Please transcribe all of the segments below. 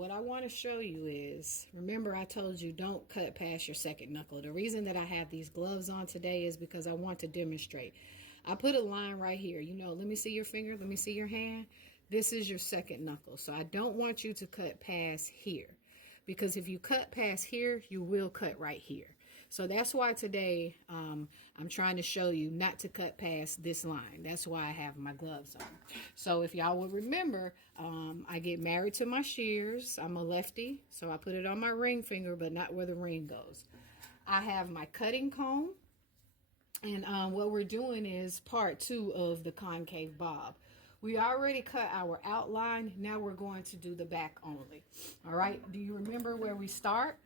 what I want to show you is, remember I told you don't cut past your second knuckle. The reason that I have these gloves on today is because I want to demonstrate. I put a line right here. You know, let me see your finger. Let me see your hand. This is your second knuckle. So I don't want you to cut past here. Because if you cut past here, you will cut right here. So that's why today I'm trying to show you not to cut past this line. That's why I have my gloves on. So if y'all will remember, I get married to my shears. I'm a lefty, so I put it on my ring finger, but not where the ring goes. I have my cutting comb. And what we're doing is part 2 of the concave bob. We already cut our outline. Now we're going to do the back only. All right. Do you remember where we start?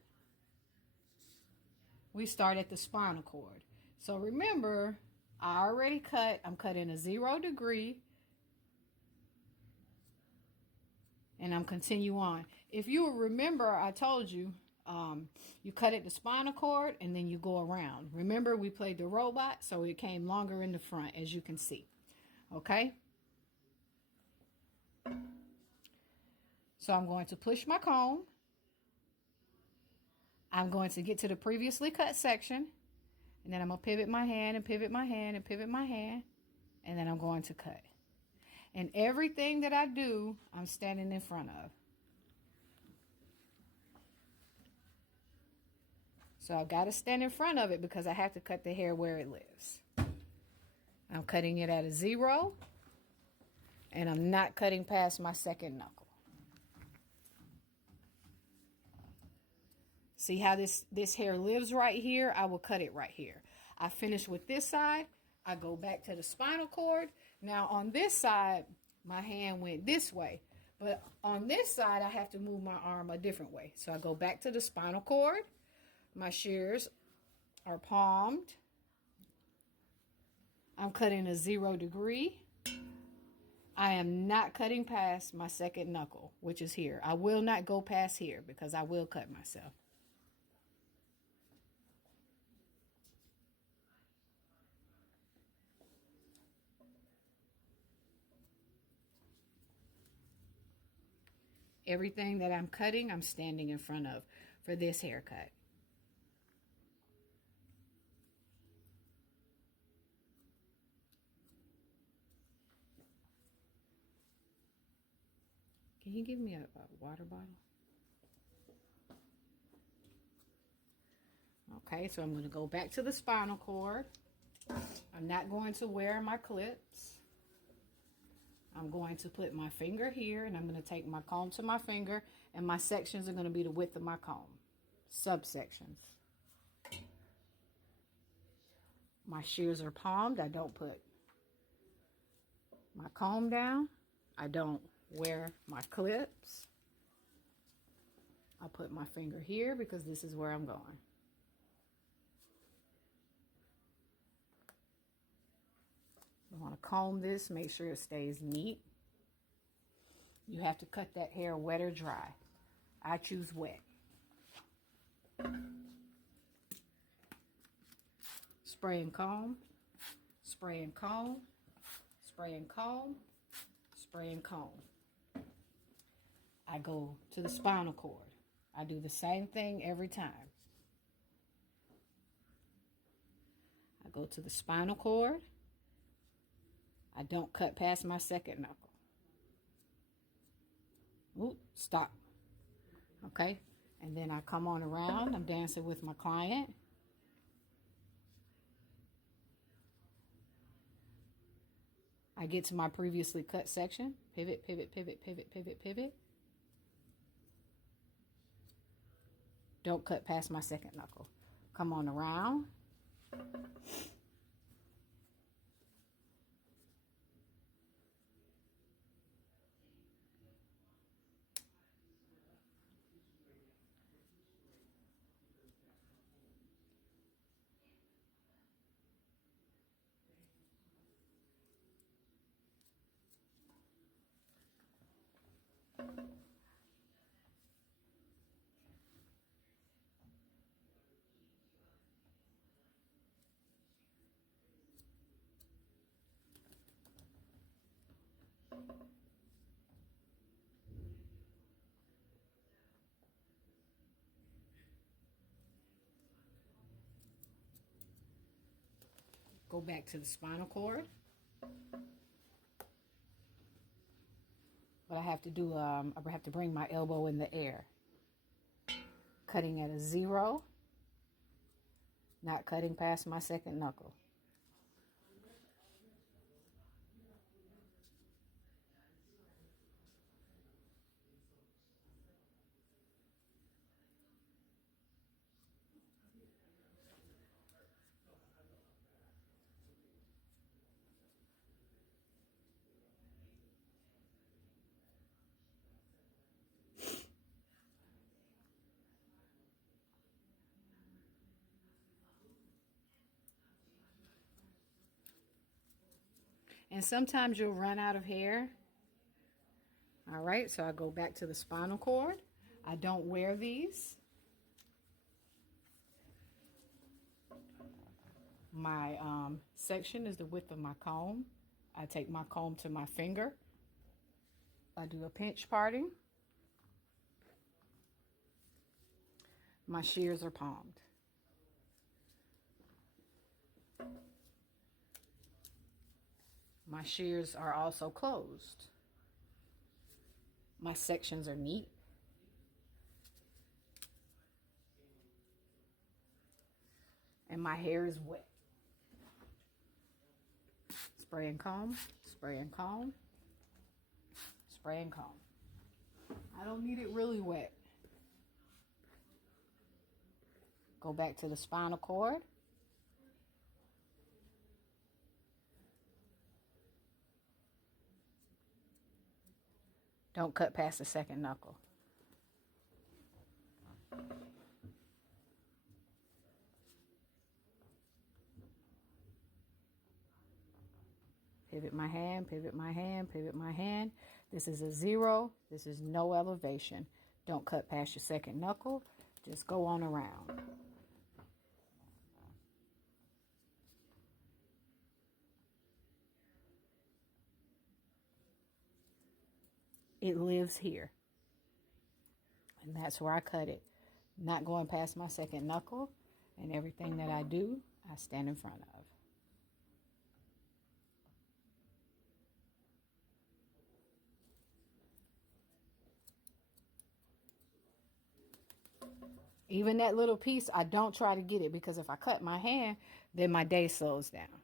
We start at the spinal cord. So remember, I already cut. I'm cutting a 0 degree. And I'm continue on. If you remember, I told you, you cut at the spinal cord and then you go around. Remember, we played the robot, so it came longer in the front, as you can see. Okay? So I'm going to push my comb. I'm going to get to the previously cut section. And then I'm going to pivot my hand and pivot my hand and pivot my hand. And then I'm going to cut. And everything that I do, I'm standing in front of. So I've got to stand in front of it because I have to cut the hair where it lives. I'm cutting it at a 0. And I'm not cutting past my second knuckle. See how this hair lives right here? I will cut it right here. I finish with this side. I go back to the spinal cord. Now on this side, my hand went this way. But on this side, I have to move my arm a different way. So I go back to the spinal cord. My shears are palmed. I'm cutting a 0 degree. I am not cutting past my second knuckle, which is here. I will not go past here because I will cut myself. Everything that I'm cutting, I'm standing in front of for this haircut. Can you give me a water bottle? Okay, so I'm going to go back to the spinal cord. I'm not going to wear my clips. I'm going to put my finger here, and I'm going to take my comb to my finger, and my sections are going to be the width of my comb. Subsections. My shears are palmed. I don't put my comb down. I don't wear my clips. I put my finger here because this is where I'm going. You want to comb this, make sure it stays neat. You have to cut that hair wet or dry. I choose wet. Spray and comb, spray and comb, spray and comb, spray and comb. I go to the spinal cord. I do the same thing every time. I go to the spinal cord. I don't cut past my second knuckle. Ooh, stop. Okay, and then I come on around. I'm dancing with my client. I get to my previously cut section. Pivot, pivot, pivot, pivot, pivot, pivot. Don't cut past my second knuckle. Come on around. go back to the spinal cord. But I have to do, I have to bring my elbow in the air. Cutting at a 0, not cutting past my second knuckle. And sometimes you'll run out of hair. All right, so I go back to the spinal cord. I don't wear these. My section is the width of my comb. I take my comb to my finger. I do a pinch parting. My shears are palmed. My shears are also closed. My sections are neat. And my hair is wet. Spray and comb, spray and comb, spray and comb. I don't need it really wet. Go back to the spinal cord. Don't cut past the second knuckle. Pivot my hand, pivot my hand, pivot my hand. This is a 0. This is no elevation. Don't cut past your second knuckle. Just go on around. It lives here. And that's where I cut it. Not going past my second knuckle. And everything that I do, I stand in front of. Even that little piece, I don't try to get it, because if I cut my hand, then my day slows down.